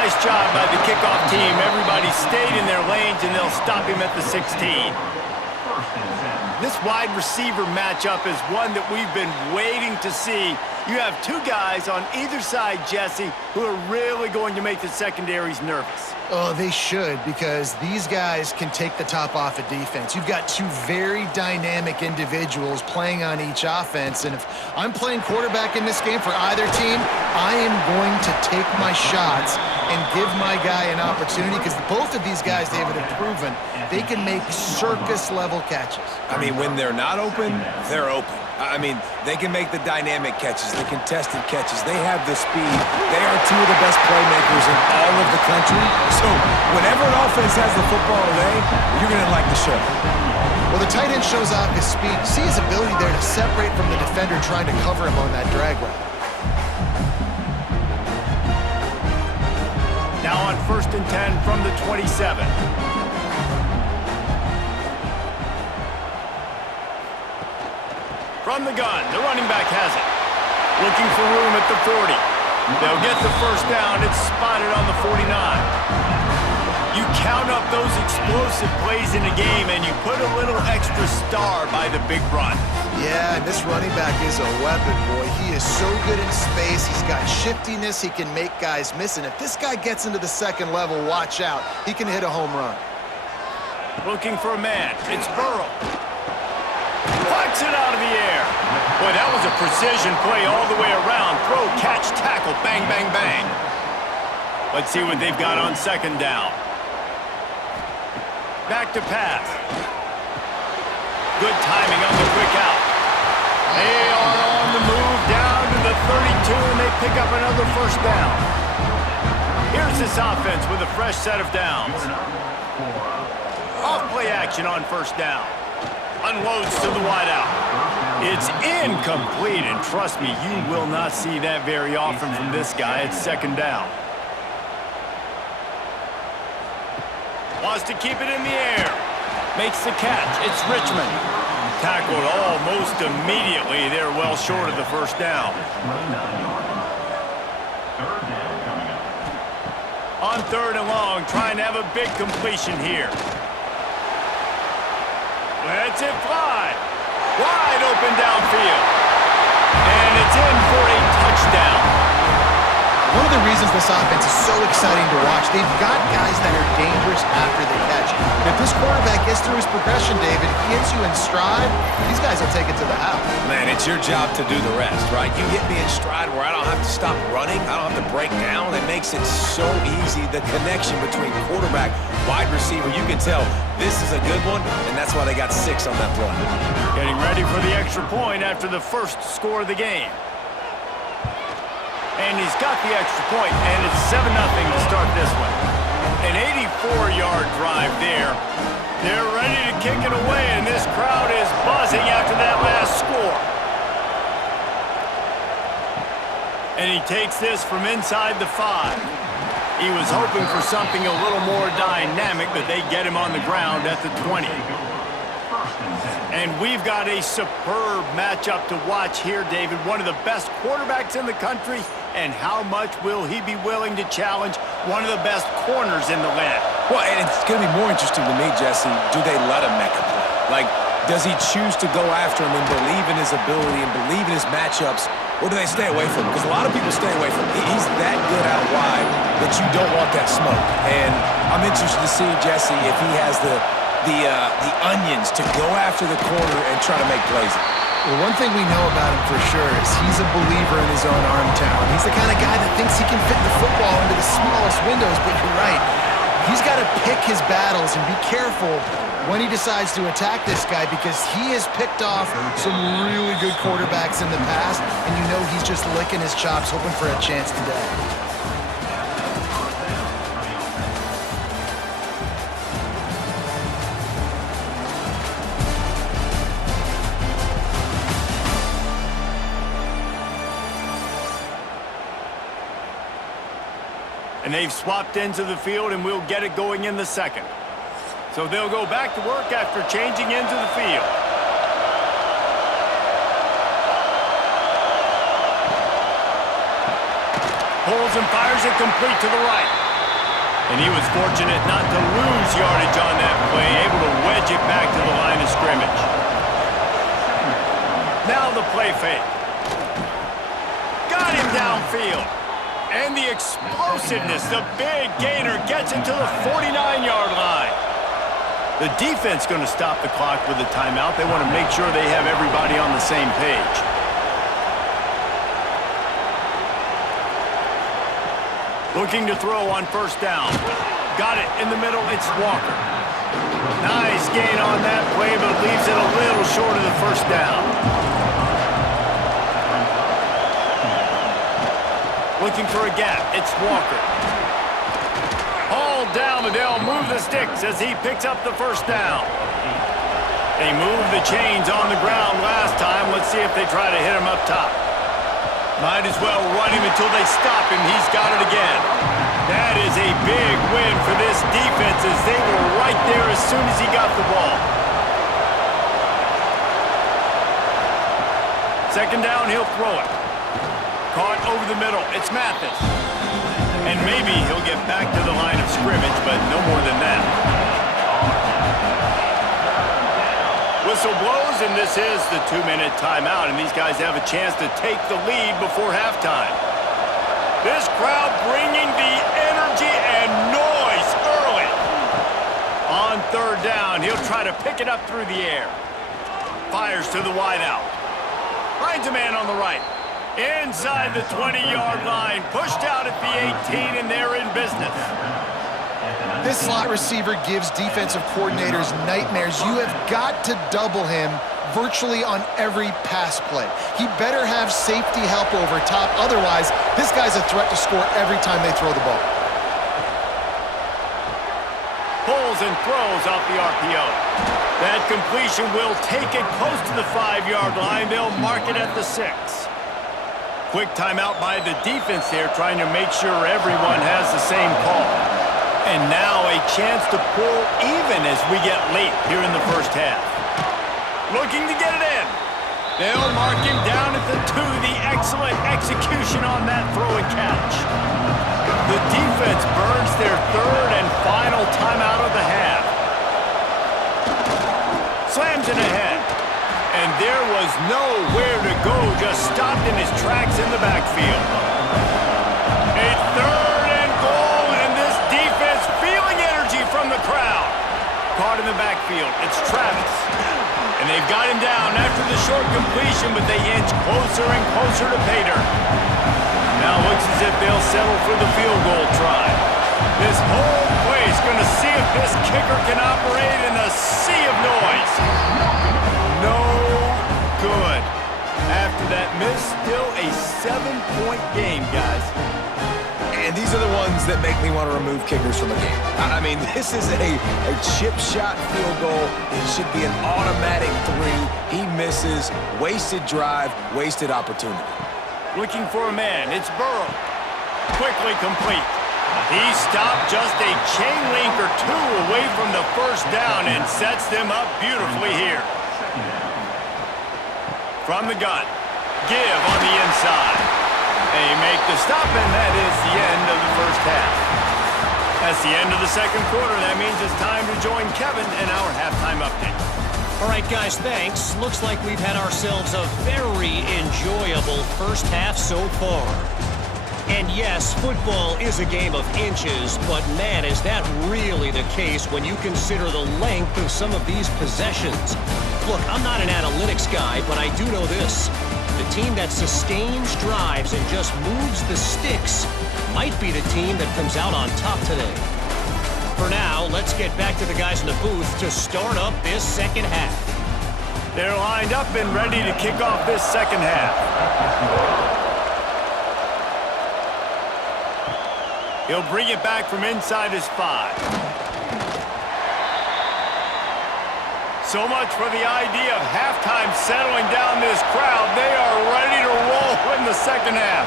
Nice job by the kickoff team. Everybody stayed in their lanes, and they'll stop him at the 16. This wide receiver matchup is one that we've been waiting to see. You have two guys on either side, Jesse, who are really going to make the secondaries nervous. Oh, they should, because these guys can take the top off a defense. You've got two very dynamic individuals playing on each offense, and if I'm playing quarterback in this game for either team, I am going to take my shots and give my guy an opportunity, because both of these guys, David, have proven they can make circus-level catches. I mean, when they're not open, they're open. I mean, they can make the dynamic catches, the contested catches. They have the speed. They are two of the best playmakers in all of the country. So whenever an offense has the football today, you're going to like the show. Well, the tight end shows off his speed. See his ability there to separate from the defender trying to cover him on that drag route. Now on 1st and 10 from the 27. From the gun, the running back has it. Looking for room at the 40. They'll get the first down. It's spotted on the 49. You count up those explosive plays in a game, and you put a little extra star by the big run. Yeah, and this running back is a weapon, boy. He is so good in space. He's got shiftiness. He can make guys miss. And if this guy gets into the second level, watch out. He can hit a home run. Looking for a man. It's Burrow. Plucks it out of the air. Boy, that was a precision play all the way around. Throw, catch, tackle, bang, bang, bang. Let's see what they've got on 2nd down. Back to pass. Good timing on the quick out. They are on the move down to the 32, and they pick up another first down. Here's this offense with a fresh set of downs. Off play action on 1st down. Unloads to the wideout. It's incomplete, and trust me, you will not see that very often from this guy. It's 2nd down. Wants to keep it in the air. Makes the catch. It's Richmond. Tackled almost immediately. They're well short of the first down. On 3rd and long, trying to have a big completion here. Let's it fly. Wide open downfield. And it's in for a touchdown. One of the reasons this offense is so exciting to watch, they've got guys that are dangerous after the catch. If this quarterback gets through his progression, David, hits you in stride, these guys will take it to the house. Man, it's your job to do the rest, right? You hit me in stride where I don't have to stop running. I don't have to break down. It makes it so easy. The connection between quarterback, wide receiver, you can tell this is a good one, and that's why they got 6 on that play. Getting ready for the extra point after the first score of the game. And he's got the extra point, and it's 7-0 to start this one. An 84-yard drive there. They're ready to kick it away, and this crowd is buzzing after that last score. And he takes this from inside the 5. He was hoping for something a little more dynamic, but they get him on the ground at the 20. And we've got a superb matchup to watch here, David. One of the best quarterbacks in the country, and how much will he be willing to challenge one of the best corners in the land? Well, and it's going to be more interesting to me, Jesse, do they let him make a play? Like, does he choose to go after him and believe in his ability and believe in his matchups, or do they stay away from him? Because a lot of people stay away from him. He's that good out wide that you don't want that smoke. And I'm interested to see, Jesse, if he has the onions to go after the corner and try to make plays. Well, one thing we know about him for sure is he's a believer in his own arm talent. He's the kind of guy that thinks he can fit the football into the smallest windows, but you're right. He's got to pick his battles and be careful when he decides to attack this guy, because he has picked off some really good quarterbacks in the past, and you know he's just licking his chops, hoping for a chance today. And they've swapped into the field, and we'll get it going in the 2nd. So they'll go back to work after changing into the field. Pulls and fires it complete to the right. And he was fortunate not to lose yardage on that play, able to wedge it back to the line of scrimmage. Now the play fake. Got him downfield. And the explosiveness, the big gainer gets it to the 49-yard line. The defense going to stop the clock with a timeout. They want to make sure they have everybody on the same page. Looking to throw on first down. Got it in the middle. It's Walker. Nice gain on that play, but leaves it a little short of the first down. Looking for a gap. It's Walker. Hauled down, but they'll move the sticks as he picks up the first down. They moved the chains on the ground last time. Let's see if they try to hit him up top. Might as well run him until they stop him. He's got it again. That is a big win for this defense as they were right there as soon as he got the ball. Second down, he'll throw it. Caught over the middle. It's Mathis. And maybe he'll get back to the line of scrimmage, but no more than that. Whistle blows, and this is the 2-minute timeout, and these guys have a chance to take the lead before halftime. This crowd bringing the energy and noise early. On third down, he'll try to pick it up through the air. Fires to the wideout. Finds a man on the right. Inside the 20-yard line, pushed out at the 18, and they're in business. This slot receiver gives defensive coordinators nightmares. You have got to double him virtually on every pass play. He better have safety help over top. Otherwise, this guy's a threat to score every time they throw the ball. Pulls and throws off the RPO. That completion will take it close to the 5-yard line. They'll mark it at the 6. Quick timeout by the defense there, trying to make sure everyone has the same call. And now a chance to pull even as we get late here in the first half. Looking to get it in. They'll mark him down at the 2. The excellent execution on that throw and catch. The defense burns their third and final timeout of the half. Slams it ahead. And there was nowhere to go, just stopped in his tracks in the backfield. A third and goal, and this defense feeling energy from the crowd. Caught in the backfield, it's Travis. And they've got him down after the short completion, but they inch closer and closer to pay dirt. Now looks as if they'll settle for the field goal try. This whole place going to see if this kicker can operate in a sea of noise. No good. After that miss, still a 7-point game, guys. And these are the ones that make me want to remove kickers from a game. I mean, this is a chip shot field goal. It should be an automatic 3. He misses. Wasted drive, wasted opportunity. Looking for a man. It's Burrow. Quickly complete. He stopped just a chain link or 2 away from the first down and sets them up beautifully here. From the gun. Give on the inside. They make the stop, and that is the end of the first half. That's the end of the second quarter. That means it's time to join Kevin in our halftime update. All right, guys, thanks. Looks like we've had ourselves a very enjoyable first half so far. And yes, football is a game of inches, but man, is that really the case when you consider the length of some of these possessions. Look, I'm not an analytics guy, but I do know this. The team that sustains drives and just moves the sticks might be the team that comes out on top today. For now, let's get back to the guys in the booth to start up this second half. They're lined up and ready to kick off this second half. He'll bring it back from inside his 5. So much for the idea of halftime settling down this crowd. They are ready to roll in the second half.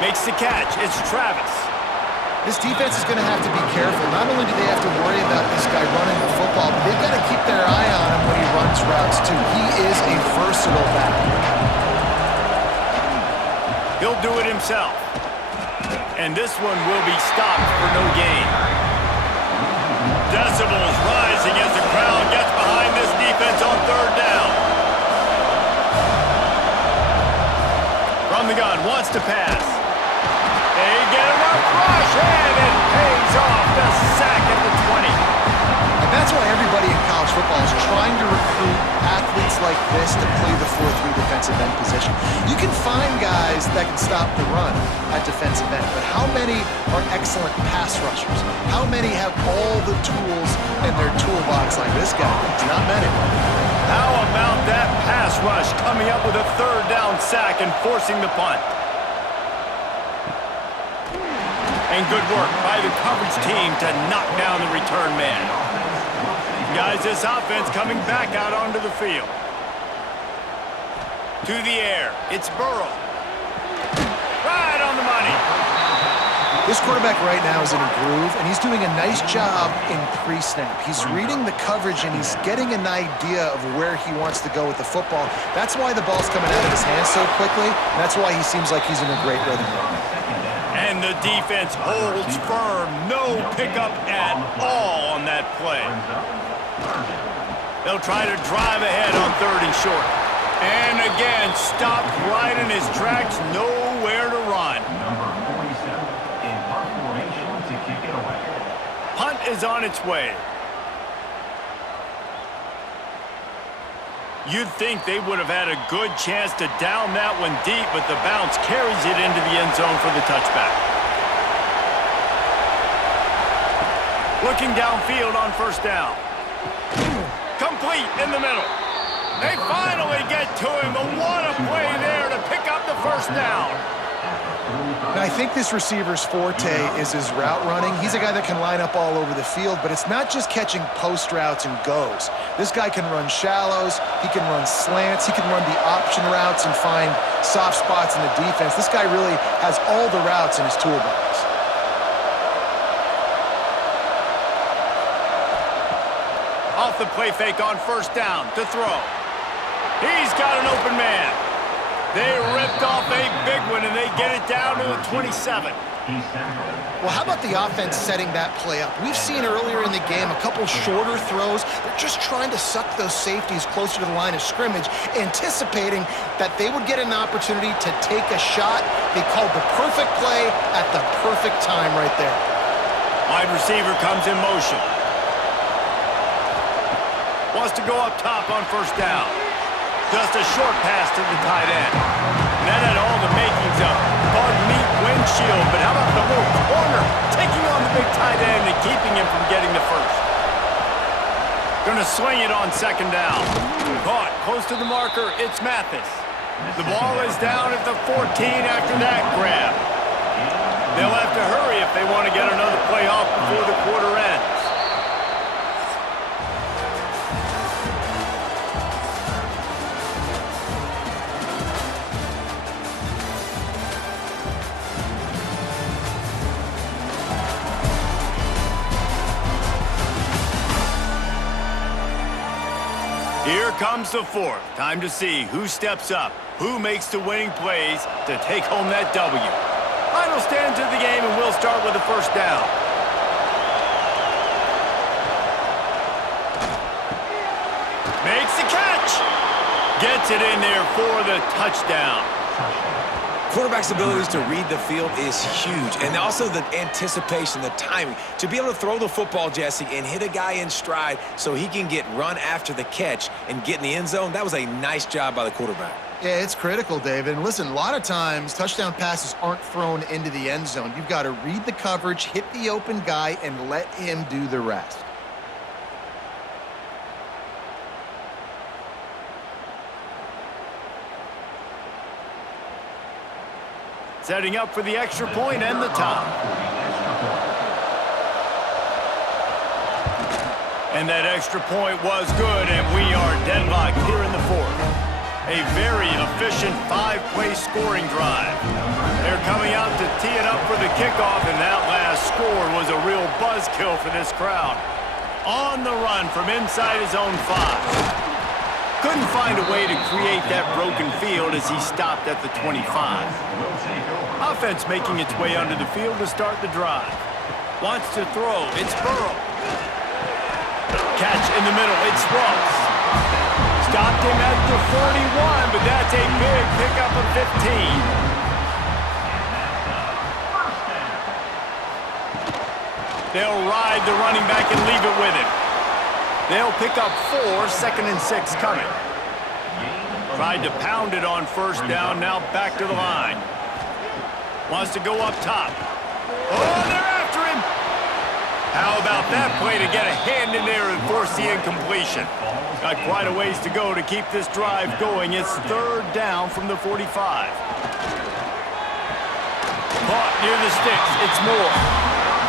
Makes the catch. It's Travis. This defense is going to have to be careful. Not only do they have to worry about this guy running the football, but they've got to keep their eye on him when he runs routes, too. He is a versatile back. He'll do it himself. And this one will be stopped for no gain. Decibels rising as the crowd gets behind this defense on third down. From the gun, wants to pass. They get enough rush, and it pays off the sack at the 20. And that's why everybody in college football is trying to recruit athletes like this to play the 4-3 defensive end position. You can find guys that can stop the run at defensive end, but how many are excellent pass rushers? How many have all the tools in their toolbox like this guy? It's not many. How about that pass rush coming up with a third down sack and forcing the punt? And good work by the coverage team to knock down the return man. Guys, this offense coming back out onto the field. To the air, it's Burrow. Right on the money. This quarterback right now is in a groove, and he's doing a nice job in pre-snap. He's reading the coverage, and he's getting an idea of where he wants to go with the football. That's why the ball's coming out of his hands so quickly, and that's why he seems like he's in a great rhythm right now. And the defense holds firm. No pickup at all on that play. They'll try to drive ahead on third and short. And again, stopped right in his tracks. Nowhere to run. Punt is on its way. You'd think they would have had a good chance to down that one deep, but the bounce carries it into the end zone for the touchback. Looking downfield on first down. Complete in the middle. They finally get to him, but what a play there to pick up the first down. Now, I think this receiver's forte is his route running. He's a guy that can line up all over the field, but it's not just catching post routes and goes. This guy can run shallows, he can run slants, he can run the option routes and find soft spots in the defense. This guy really has all the routes in his toolbox. Off the play fake on first down to throw. He's got an open man. They ripped off a big one, and they get it down to the 27. Well, how about the offense setting that play up? We've seen earlier in the game a couple shorter throws. They're just trying to suck those safeties closer to the line of scrimmage, anticipating that they would get an opportunity to take a shot. They called the perfect play at the perfect time right there. Wide receiver comes in motion. Wants to go up top on first down. Just a short pass to the tight end. And that had all the makings of bug meat windshield, but how about the little corner taking on the big tight end and keeping him from getting the first? Gonna swing it on second down. Caught close to the marker, it's Mathis. The ball is down at the 14 after that grab. They'll have to hurry if they want to get another play off before the quarter ends. Here comes the fourth. Time to see who steps up, who makes the winning plays to take home that W. Final stands of the game, and we'll start with the first down. Makes the catch. Gets it in there for the touchdown. Quarterback's abilities to read the field is huge, and also the anticipation, the timing. To be able to throw the football, Jesse, and hit a guy in stride so he can get run after the catch and get in the end zone, that was a nice job by the quarterback. Yeah, it's critical, David. And listen, a lot of times touchdown passes aren't thrown into the end zone. You've got to read the coverage, hit the open guy, and let him do the rest. Setting up for the extra point and the top. And that extra point was good, and we are deadlocked here in the fourth. A very efficient five-play scoring drive. They're coming out to tee it up for the kickoff, and that last score was a real buzzkill for this crowd. On the run from inside his own 5. Couldn't find a way to create that broken field as he stopped at the 25. Offense making its way onto the field to start the drive. Wants to throw. It's Burrow. Catch in the middle. It's Ross. Stopped him at the 41, but that's a big pickup of 15. They'll ride the running back and leave it with him. They'll pick up 4, 2nd and 6 coming. Tried to pound it on first down, now back to the line. Wants to go up top. Oh, they're after him! How about that play to get a hand in there and force the incompletion? Got quite a ways to go to keep this drive going. It's 3rd down from the 45. Caught near the sticks. It's Moore.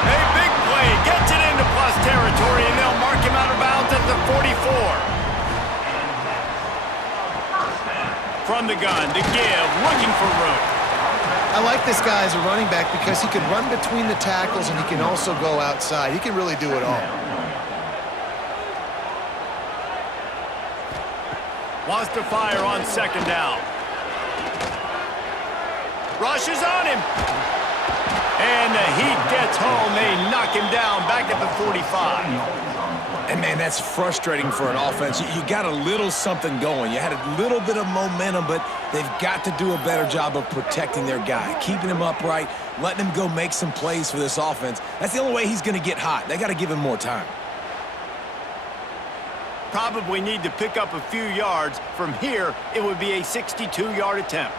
A big play. Gets it into plus territory, and they'll mark him out of bounds at the 44. From the gun, to give, looking for room. I like this guy as a running back because he can run between the tackles and he can also go outside. He can really do it all. Wants to fire on 2nd down. Rushes on him. And the heat gets home. They knock him down back at the 45. And, man, that's frustrating for an offense. You got a little something going. You had a little bit of momentum, but they've got to do a better job of protecting their guy, keeping him upright, letting him go make some plays for this offense. That's the only way he's going to get hot. They got to give him more time. Probably need to pick up a few yards. From here, it would be a 62-yard attempt.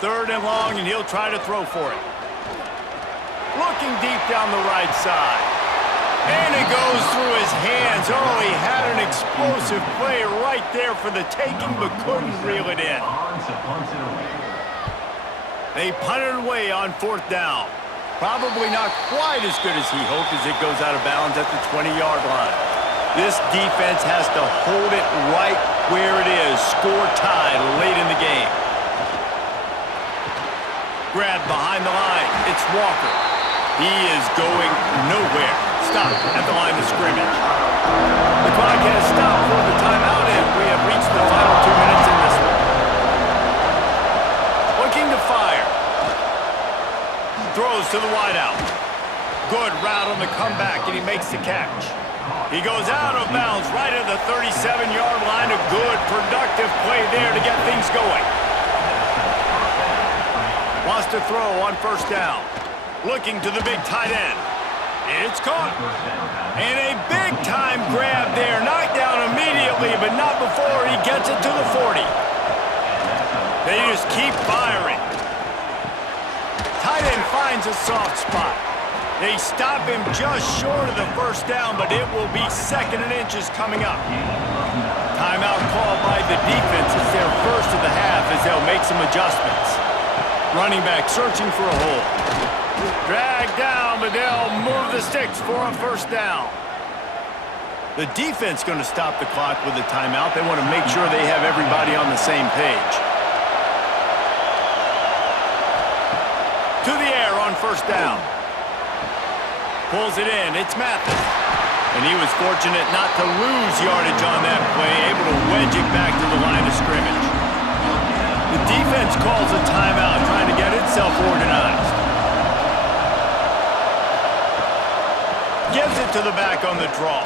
3rd and long, and he'll try to throw for it. Looking deep down the right side. And it goes through his hands. Oh, he had an explosive play right there for the taking, but couldn't reel it in. They punted away on 4th down. Probably not quite as good as he hoped as it goes out of bounds at the 20-yard line. This defense has to hold it right where it is. Score tied late in the game. Grab behind the line. It's Walker. He is going nowhere. Stop at the line of scrimmage. The clock has stopped for the timeout, and we have reached the final 2 minutes in this one. Looking to fire. Throws to the wideout. Good route on the comeback, and he makes the catch. He goes out of bounds right at the 37-yard line. A good, productive play there to get things going. Wants to throw on 1st down. Looking to the big tight end. It's caught. And a big-time grab there. Knocked down immediately, but not before he gets it to the 40. They just keep firing. Tight end finds a soft spot. They stop him just short of the 1st down, but it will be 2nd and inches coming up. Timeout called by the defense. It's their first of the half as they'll make some adjustments. Running back searching for a hole. Dragged down, but they'll move the sticks for a 1st down. The defense going to stop the clock with a timeout. They want to make sure they have everybody on the same page. To the air on 1st down. Pulls it in. It's Mathis. And he was fortunate not to lose yardage on that play, able to wedge it back to the line of scrimmage. The defense calls a timeout, trying to get itself organized. Gives it to the back on the draw.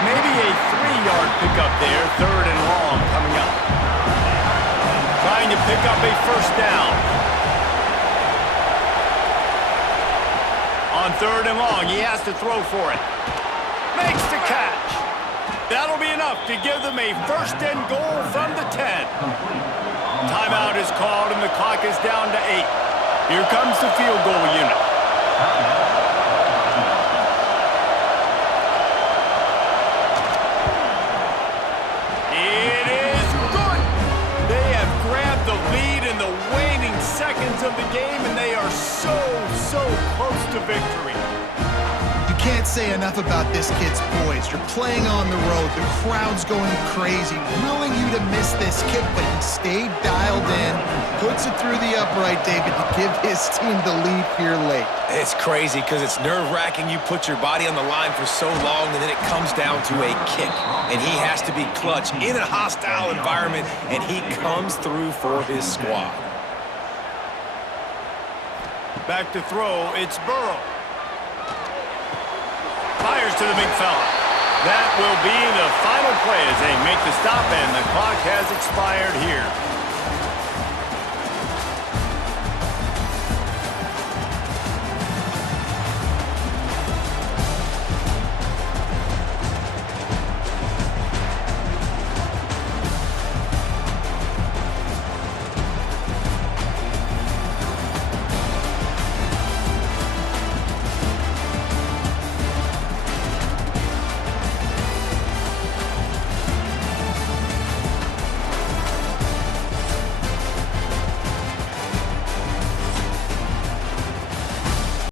Maybe a 3-yard pickup there, 3rd and long coming up. Trying to pick up a 1st down. On 3rd and long, he has to throw for it. Makes the catch. That'll be enough to give them a 1st and goal from the 10. Timeout is called and the clock is down to 8. Here comes the field goal unit. It is good. They have grabbed the lead in the waning seconds of the game, and they are so close to victory. You Can't say enough about this kid's poise. You're playing on the road. The crowd's going crazy, willing you to miss this kick, but he stayed dialed in, puts it through the upright, David, to give his team the lead here late. It's crazy because it's nerve-wracking. You put your body on the line for so long, and then it comes down to a kick. And he has to be clutch in a hostile environment, and he comes through for his squad. Back to throw, it's Burrow. Fires to the big fella. That will be the final play as they make the stop, and the clock has expired here.